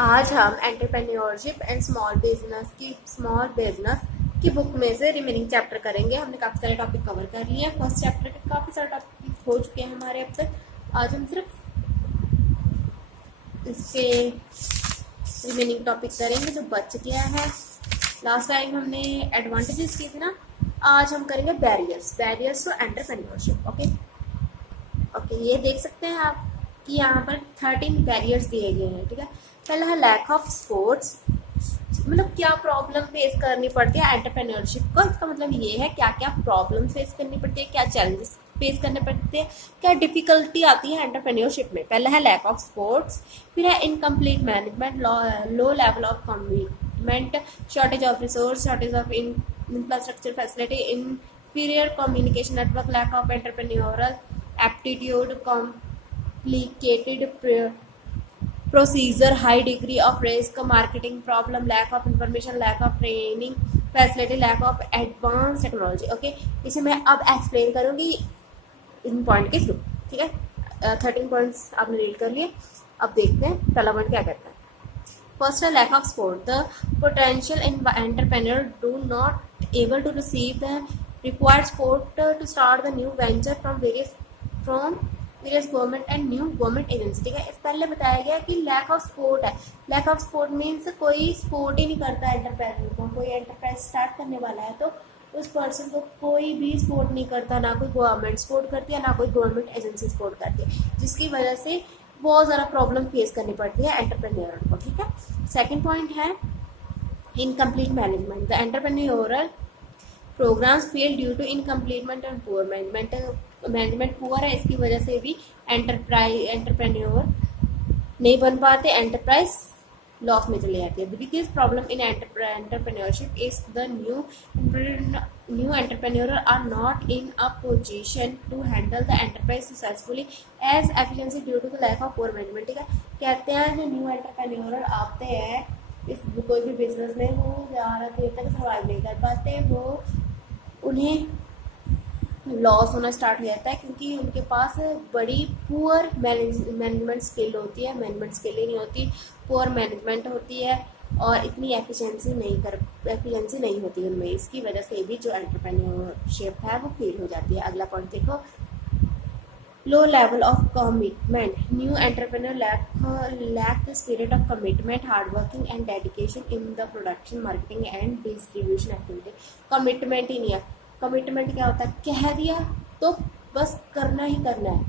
आज हम entrepreneurship and small business की बुक में से रिमेनिंग चैप्टर करेंगे। हमने काफी सारे टॉपिक कवर कर लिए हैं। फर्स्ट चैप्टर के काफी सारे टॉपिक हो चुके हैं हमारे अब तक। आज हम सिर्फ इसके रिमेनिंग टॉपिक करेंगे जो बच गया है। लास्ट टाइम हमने एडवांटेजेस किए थे ना, आज हम करेंगे बैरियर्स टू एंटरप्रेन्योरशिप। ओके, ये देख सकते हैं आप कि यहाँ पर 13 बैरियर्स दिए गए हैं। ठीक है, पहला है लैक ऑफ स्पोर्ट्स, मतलब क्या प्रॉब्लम फेस करनी पड़ती है एंटरप्रेन्योरशिप को। इसका मतलब ये है क्या क्या प्रॉब्लम फेस करनी पड़ती है, क्या चैलेंजेस फेस करने पड़ते हैं, क्या डिफिकल्टी आती है एंटरप्रेन्योरशिप में। पहला है लैक ऑफ स्पोर्ट्स, फिर है incomplete management, low level of commitment, shortage of resource, shortage of infrastructure facility, inferior communication network, lack of entrepreneurial aptitude, complicated procedure, high degree of risk, marketing problem, lack of information, lack of training facility, lack of advanced technology। Okay, इसे मैं अब explain करूंगी इन point के through. ठीक है, 13 points आपने read कर लिए। अब देखते हैं पहला पॉइंट क्या कहता है। First, a lack of support. The potential entrepreneur do not able to receive the required support to start the new venture from various government and new government agency। ठीक है, इस पहले बताया गया कि lack of support है। lack of support means कोई support ही नहीं करता एंटरप्रेन्योर को। कोई एंटरप्राइज स्टार्ट करने वाला है तो उस पर्सन को कोई भी सपोर्ट नहीं करता, ना कोई गवर्नमेंट सपोर्ट करती है, ना कोई गवर्नमेंट एजेंसी सपोर्ट करती है, जिसकी वजह से बहुत ज़्यादा प्रॉब्लम फेस करनी पड़ती है एंटरप्रेन्योर को। ठीक है, सेकंड पॉइंट है incomplete management. The entrepreneurial programs fail due to incompletement and poor management poor है, इसकी वजह से भी एंटरप्रेन्योर नहीं बन पाते, एंटरप्राइज लॉस में चले जाती है। The biggest problem in entrepreneurship is the new entrepreneur are not in a position to handle the enterprise successfully as efficiency due to the lack of poor management. ठीक है, कहते हैं जो न्यू एंटरप्रेन्योर आते हैं इस कोई भी बिजनेस में, वो ज़्यादा देर तक सर्वाइव नहीं कर पाते, वो उन्हें लॉस होना स्टार्ट हो जाता है क्योंकि उनके पास बड़ी पुअर मैनेजमेंट स्किल होती है। मैनेजमेंट स्किल ही नहीं होती, पुअर मैनेजमेंट होती है और इतनी एफिशिएंसी नहीं होती उनमें। इसकी वजह से भी जो एंटरप्रेन्योरशिप है वो फेल हो जाती है। अगला पॉइंट देखो, low level of commitment. New entrepreneur lack the spirit of commitment, hard working and dedication in the production, marketing and distribution activity। Commitment ही नहीं है। कमिटमेंट क्या होता है, कह दिया तो बस करना ही करना है,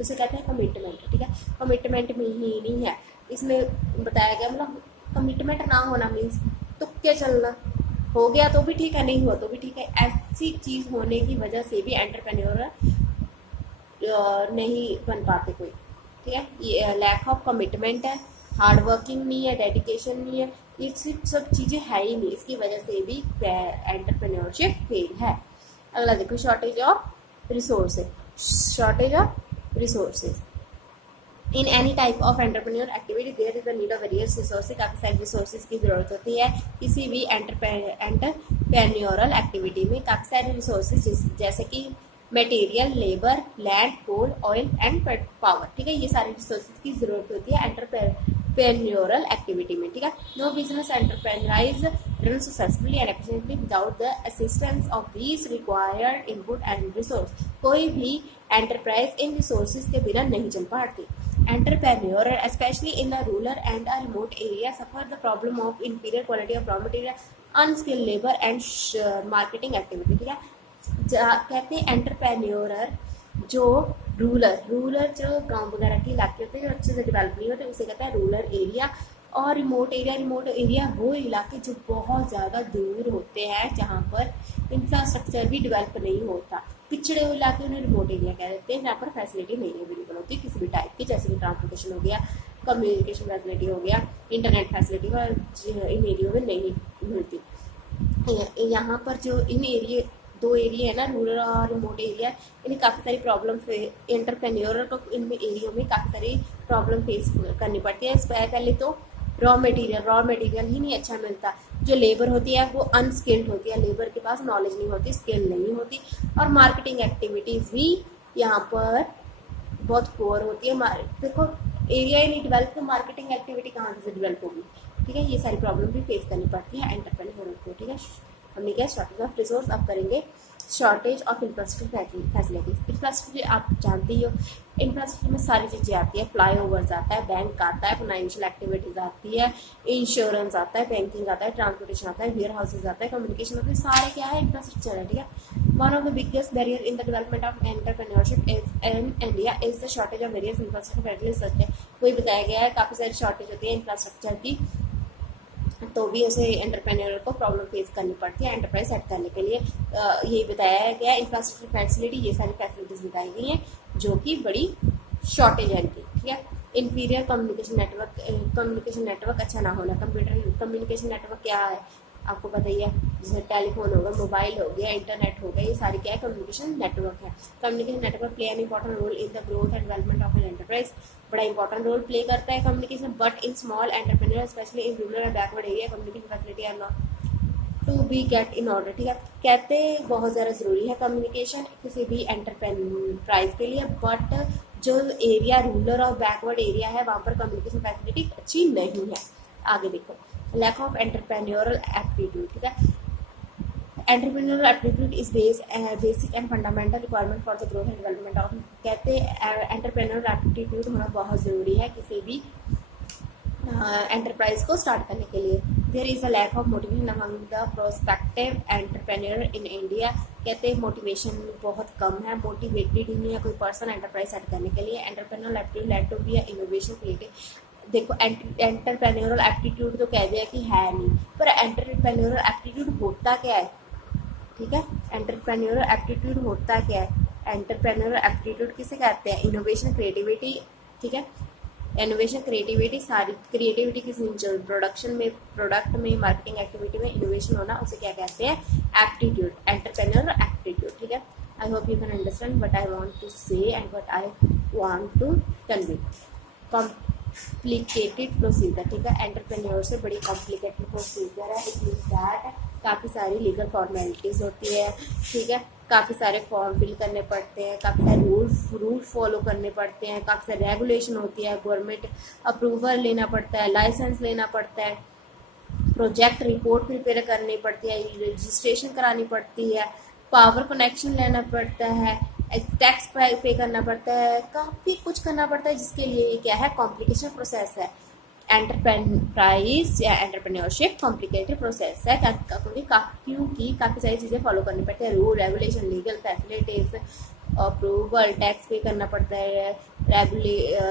उसे कहते हैं कमिटमेंट। ठीक है, कमिटमेंट में ही नहीं है। इसमें बताया गया मतलब कमिटमेंट ना होना मीन्स तो क्या चलना, हो गया तो भी ठीक है, नहीं हुआ तो भी ठीक है। ऐसी चीज होने की वजह से भी एंटरप्रेन्योर नहीं बन पाते कोई। ठीक है, ये लैक ऑफ कमिटमेंट है, हार्ड वर्किंग नहीं है, डेडिकेशन नहीं है, ये सब चीजें है ही नहीं, इसकी वजह से भी एंटरप्रेन्योरशिप फेल है। अगला देखो, shortage of resources. In any type of entrepreneur activity there is the need of various resources. काफी सारे रिसोर्सेज की जरूरत होती है किसी भी एंटरप्रेन्योरल एक्टिविटी में। काफी सारे रिसोर्सेज जैसे कि material, labour, land, coal, oil and power. ठीक है, ये सारे रिसोर्सेज की जरूरत होती है एंटरप्रेन्योरल एक्टिविटी में। ठीक है, no business enterprise run successfully and efficiently without the assistance of these required input and resource. कोई भी एंटरप्राइज इन रिसोर्सेज के बिना नहीं चल पाती। Entrepreneur especially in a rural and a remote area suffer the problem of inferior quality of raw material, unskilled labor and marketing activity। ठीक है, कहते हैं एंटरप्रेन्योर जो रूरल जो गांव वगैरह के इलाके होते हैं जो अच्छे से डेवलप नहीं होते, उसे कहते हैं रूरल एरिया। और रिमोट एरिया वो इलाके जो बहुत ज़्यादा दूर होते हैं, जहाँ पर इंफ्रास्ट्रक्चर भी डेवलप नहीं होता। पिछड़े हुए इलाके उन्हें रिमोट एरिया कह देते हैं, जहाँ पर फैसिलिटी नहीं अवेलेबल होती किसी भी टाइप की, जैसे कि ट्रांसपोर्टेशन हो गया, कम्युनिकेशन फैसिलिटी हो गया, इंटरनेट फैसिलिटी और इन एरियो में नहीं मिलती। यहाँ पर जो दो एरिया है ना, रूरल और रिमोट एरिया, इन्हें काफ़ी सारी प्रॉब्लम एंटरप्रेन्योर को इनमें एरियो में काफ़ी सारी प्रॉब्लम फेस करनी पड़ती है। पहले तो रॉ मटेरियल ही नहीं अच्छा मिलता। जो लेबर होती है वो अनस्किल्ड होती है, लेबर के पास नॉलेज नहीं होती, स्किल नहीं होती। और मार्केटिंग एक्टिविटीज़ भी यहाँ पर बहुत पुअर होती है। देखो एरिया ही नहीं डेवलप तो मार्केटिंग एक्टिविटी कहाँ से डेवलप होगी, ठीक है। ये सारी प्रॉब्लम भी फेस करनी पड़ती है एंटरप्रेन्योर को, ठीक है। हमने क्या शॉर्टेज ऑफ रिसोर्स, अब करेंगे shortage of infrastructure facilities. Infrastructure आप जानते ही हो, इंफ्रास्ट्रक्चर में सारी चीज़ें आती है, फ्लाई ओवर्स आता है, बैंक आता है, फाइनेंशियल एक्टिविटीज आती है, इंश्योरेंस आता है, बैंकिंग आता है, ट्रांसपोर्टेशन आता है, वेयर हाउसेज आता है, कम्युनिकेशन आता है, सारे क्या है इंफ्रास्ट्रक्चर है, ठीक है। One of the biggest barrier in the development of entrepreneurship in India is the shortage of various infrastructure facilities. वही बताया गया है, काफ़ी सारी शॉर्टेज होती है इंफ्रास्ट्रक्चर की, तो भी उसे एंटरप्रेन्योर को प्रॉब्लम फेस करनी पड़ती है एंटरप्राइज सेट करने के लिए। यही बताया गया इंफ्रास्ट्रक्चर फैसिलिटी, ये सारी फैसिलिटीज बताई गई हैं जो कि बड़ी शॉर्टेज है इनकी, ठीक है। इंफीरियर कम्युनिकेशन नेटवर्क अच्छा ना होना। कंप्यूटर कम्युनिकेशन नेटवर्क क्या है आपको पता ही है, जैसे टेलीफोन होगा, मोबाइल हो गया, इंटरनेट हो गया, ये सारी क्या है कम्युनिकेशन नेटवर्क है। Communication network play an important role in the growth and development of an enterprise. बड़ा इंपॉर्टेंट रोल प्ले करता है communication, but in small entrepreneur specially in rural and backward area communication facility are not to be get in order, ठीक है। कहते बहुत ज़्यादा ज़रूरी है कम्युनिकेशन किसी भी एंटरप्राइज के लिए, बट जो एरिया रूरल और बैकवर्ड एरिया है वहाँ पर कम्युनिकेशन फैसिलिटी अच्छी नहीं है। आगे देखो, लैक ऑफ एंटरप्रेन्योरल एप्टीट्यूड, ठीक है। Entrepreneurial aptitude is basic and fundamental requirement for the growth and development of, कहते एंटरप्रेन्योरल एप्टीट्यूड होना बहुत ज़रूरी है किसी भी एंटरप्राइज को स्टार्ट करने के लिए। There is a lack of motivation among the prospective entrepreneur in India, कहते हैं मोटिवेशन बहुत कम है, मोटिवेटेड ही नहीं है कोई पर्सन एंटरप्राइज सेट करने के लिए। Entrepreneurial aptitude led to be innovation creative, देखो एंटरप्रेन्योरल एप्टीट्यूड तो कह दिया कि है नहीं, पर एंटरप्रेन्योरल एप्टीट्यूड होता क्या है, ठीक है। एंटरप्रेन्योरल एप्टीट्यूड होता क्या है, एंटरप्रेन्योरल एप्टीट्यूड किसे कहते हैं, इनोवेशन क्रिएटिविटी, ठीक है। इनोवेशन क्रिएटिविटी, सारी क्रिएटिविटी किसी प्रोडक्शन में, प्रोडक्ट में, मार्केटिंग एक्टिविटी में इनोवेशन होना, उसे क्या कहते हैं, एप्टीट्यूड, एंटरप्रेन्योरल एप्टीट्यूड, ठीक है। I hope you can understand what I want to say and what I want to convey. Complicated procedure, ठीक है। एंटरप्रेन्योर से बड़ी कॉम्प्लिकेटेड प्रोसीजर है, इट मीन्स दैट काफ़ी सारी लीगल फॉर्मेलिटीज होती है, ठीक है। काफ़ी सारे फॉर्म फिल करने पड़ते हैं, काफ़ी सारे रूल फॉलो करने पड़ते हैं, काफ़ी सारी रेगुलेशन होती है, गवर्नमेंट अप्रूवल लेना पड़ता है, लाइसेंस लेना पड़ता है, प्रोजेक्ट रिपोर्ट प्रिपेयर करनी पड़ती है, रजिस्ट्रेशन करानी पड़ती है, पावर कनेक्शन लेना पड़ता है, टैक्स पे करना पड़ता है, काफ़ी कुछ करना पड़ता है, जिसके लिए ये क्या है, कॉम्प्लिकेशन प्रोसेस है। एंटरप्राइज या एंटरप्रेन्योरशिप कॉम्प्लिकेटेड प्रोसेस है, क्योंकि काफ़ी सारी चीज़ें फॉलो करनी पड़ती है, rule regulation, legal facilities, approval, tax पे करना पड़ता है,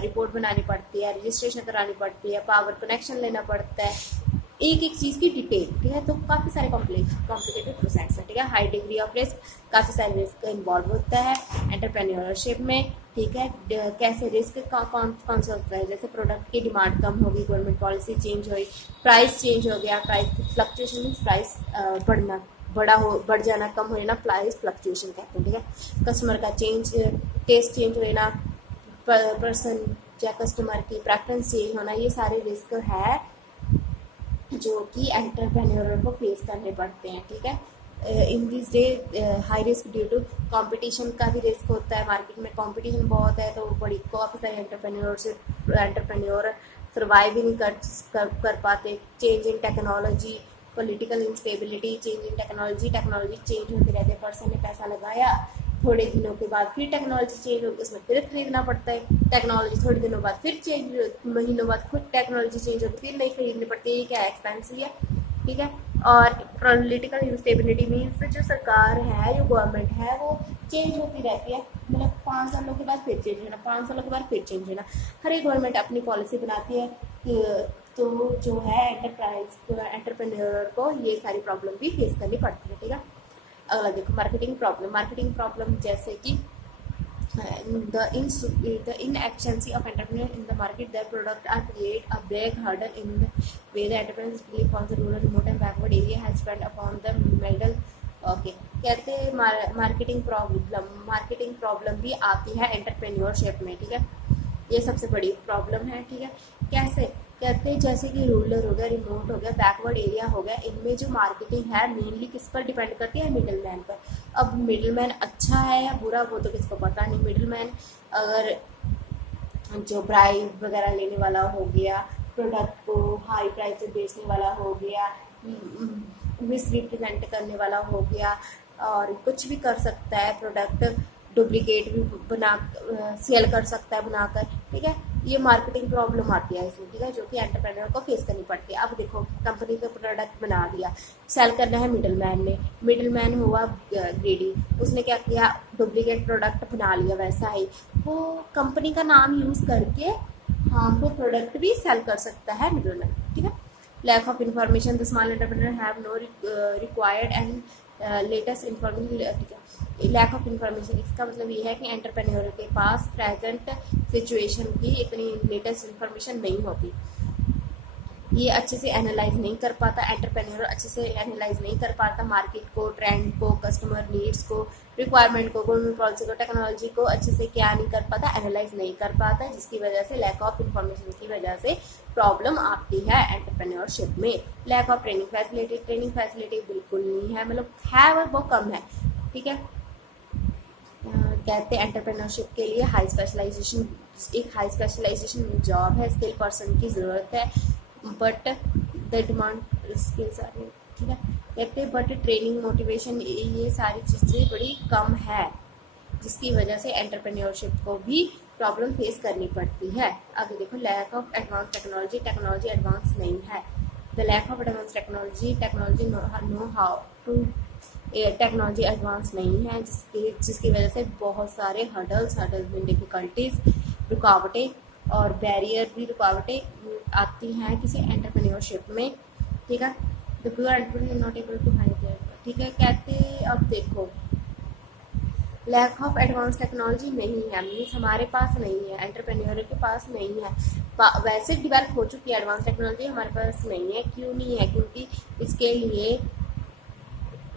रिपोर्ट बनानी पड़ती है, रजिस्ट्रेशन करानी पड़ती है, पावर कनेक्शन लेना पड़ता है, एक एक चीज़ की डिटेल, ठीक है। तो काफ़ी सारे कॉम्प्लिकेटेड प्रोसेस है, ठीक है। हाई डिग्री ऑफ रिस्क, काफ़ी सारे रिस्क इन्वॉल्व होता है एंटरप्रेन्योरशिप में, ठीक है। कैसे रिस्क कौन सा होता है, जैसे प्रोडक्ट की डिमांड कम होगी, गवर्नमेंट पॉलिसी चेंज हुई, प्राइस चेंज हो गया, प्राइस फ्लक्चुएशन मीन्स प्राइस बढ़ जाना, कम हो जाना, प्राइस फ्लक्चुएशन कहते हैं, ठीक है। कस्टमर का टेस्ट चेंज हो जाना, पर्सन या कस्टमर की प्रेफरेंस चेंज होना, ये सारे रिस्क है जो कि एंटरप्रेन्योर को फेस करने पड़ते हैं, ठीक है। In this day high risk due to competition का भी रिस्क होता है, मार्केट में कंपटीशन बहुत है, तो बड़ी काफ़ी सारे एंटरप्रेन्योर सर्वाइव भी नहीं कर पाते। Change in technology, political instability, change in technology change होती रहती है, पर्सन ने पैसा लगाया, थोड़े दिनों के बाद फिर टेक्नोलॉजी चेंज होगी, उसमें फिर खरीदना पड़ता है, टेक्नोलॉजी थोड़े दिनों बाद फिर चेंज, महीनों बाद खुद टेक्नोलॉजी चेंज होगी, फिर नहीं खरीदनी पड़ती है, क्या एक्सपेंसिव है, ठीक है। और पॉलिटिकल इंस्टेबिलिटी मीन्स जो सरकार है, जो गवर्नमेंट है, वो चेंज होती रहती है, मतलब 5 सालों के बाद फिर चेंज होना, 5 सालों के बाद फिर चेंज होना, हर एक गवर्नमेंट अपनी पॉलिसी बनाती है। तो जो है एंटरप्रेन्योर को ये सारी प्रॉब्लम भी फेस करनी पड़ती है, ठीक है। अगला देखो, मार्केटिंग प्रॉब्लम जैसे कि the inefficiency of entrepreneurs in the market, their product are create a big hurdle in the way the enterprise believe on the rural, remote and backward area has spent upon the middle. Okay, कहते हैं marketing problem भी आती है entrepreneurship में, ठीक है। ये सबसे बड़ी प्रॉब्लम है, ठीक है। कैसे कहते हैं, जैसे कि रूरल हो गया, रिमोट हो गया, बैकवर्ड एरिया हो गया, इनमें जो मार्केटिंग है मेनली किस पर डिपेंड करती है, मिडिल मैन पर। अब मिडिल मैन अच्छा है या बुरा वो तो किसको पता नहीं। मिडिल मैन अगर जो ब्राइब वगैरह लेने वाला हो गया, प्रोडक्ट को हाई प्राइस पे बेचने वाला हो गया, मिस रिप्रेजेंट करने वाला हो गया, और कुछ भी कर सकता है, प्रोडक्ट डुप्लीकेट भी बना सेल कर सकता है बनाकर, ठीक है। ये मार्केटिंग प्रॉब्लम आती है इसमें, ठीक है, जो कि एंटरप्रेन्योर को फेस करनी पड़ती है। अब देखो, कंपनी का प्रोडक्ट बना दिया, सेल करना है मिडलमैन ने, मिडलमैन हुआ ग्रेडी, उसने क्या किया, डुप्लीकेट प्रोडक्ट बना लिया वैसा ही, वो कंपनी का नाम यूज करके हार्मफुल प्रोडक्ट भी सेल कर सकता है मिडलमैन, ठीक है। Lack of information, the small entrepreneur have no required and latest information, lack of information, इसका मतलब ये है कि एंटरप्रेन्योर के पास प्रेजेंट सिचुएशन की इतनी लेटेस्ट इन्फॉर्मेशन नहीं होती, ये अच्छे से एनालाइज नहीं कर पाता, एंटरप्रेन्योर अच्छे से एनालाइज नहीं कर पाता मार्केट को, ट्रेंड को, कस्टमर नीड्स को, रिक्वायरमेंट को, गवर्नमेंट पॉलिसी को, टेक्नोलॉजी को अच्छे से क्या नहीं कर पाता, एनालाइज नहीं कर पाता, जिसकी वजह से लैक ऑफ इन्फॉर्मेशन की वजह से प्रॉब्लम आती है एंटरप्रेन्योरशिप में। Lack of training facility, training facility बिल्कुल नहीं है, मतलब है वो कम है, ठीक है। कहते हैं एंटरप्रेन्योरशिप के लिए हाई स्पेशलाइजेशन, एक हाई स्पेशलाइजेशन जॉब है, स्किल पर्सन की ज़रूरत है, but the demand skills are, ठीक है। कहते हैं बट ट्रेनिंग, मोटिवेशन, ये सारी चीज़ें बड़ी कम है, जिसकी वजह से एंटरप्रेन्योरशिप को भी प्रॉब्लम फेस करनी पड़ती है। आगे देखो, lack of advance technology, technology advance नहीं है, the lack of advance technology, technology know how to, technology advance नहीं है, जिसकी वजह से बहुत सारे हर्डल्स में डिफिकल्टीज, रुकावटें और बैरियर भी, रुकावटें आती हैं किसी एंटरप्रेन्योरशिप में, ठीक है। The pure entrepreneur not able to hire, ठीक है। कहते अब देखो, लैक ऑफ एडवांस टेक्नोलॉजी नहीं है, मीन्स हमारे पास नहीं है, एंटरप्रेन्योर के पास नहीं है, वैसे डेवलप हो चुकी है एडवांस टेक्नोलॉजी, हमारे पास नहीं है। क्यों नहीं है? क्योंकि इसके लिए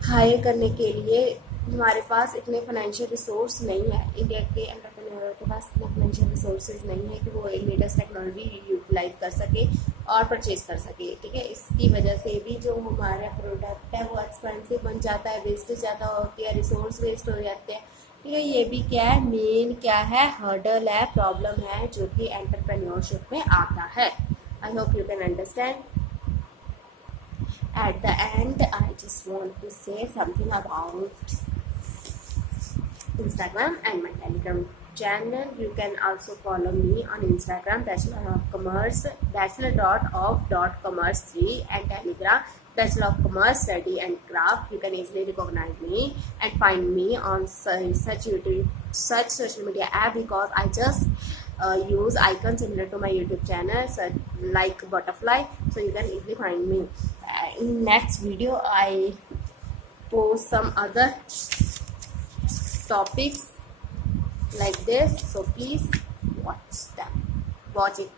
हायर करने के लिए हमारे पास इतने फाइनेंशियल रिसोर्स नहीं है, इंडिया के एंटरप्रेन्योर के पास इतने फाइनेंशियल रिसोर्सेज नहीं है कि वो लेटेस्ट टेक्नोलॉजी यूटिलाइज कर सके और परचेज कर सके, ठीक है। इसकी वजह से भी जो हमारा प्रोडक्ट है वो एक्सपेंसिव बन जाता है, वेस्टेज ज़्यादा होती है, रिसोर्स वेस्ट हो जाते हैं, ठीक है। ये भी क्या है, मेन क्या है, हर्डल है, प्रॉब्लम है, जो कि एंटरप्रेन्योरशिप में आता है। I hope you can understand. At the end, I just want to say something about Instagram and my Telegram channel. You can also follow me on Instagram, Bachelor of Commerce, bachelor.of.commerce3, and Telegram, Bachelor of Commerce Study and Craft. You can easily recognize me and find me on such social media app, because I just use icons similar to my YouTube channel, like butterfly, so you can easily find me. In next video I post some other topics like this, so please watch it.